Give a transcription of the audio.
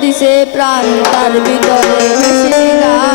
দিছে প্রাণ তার ভিতরে মিশে গা।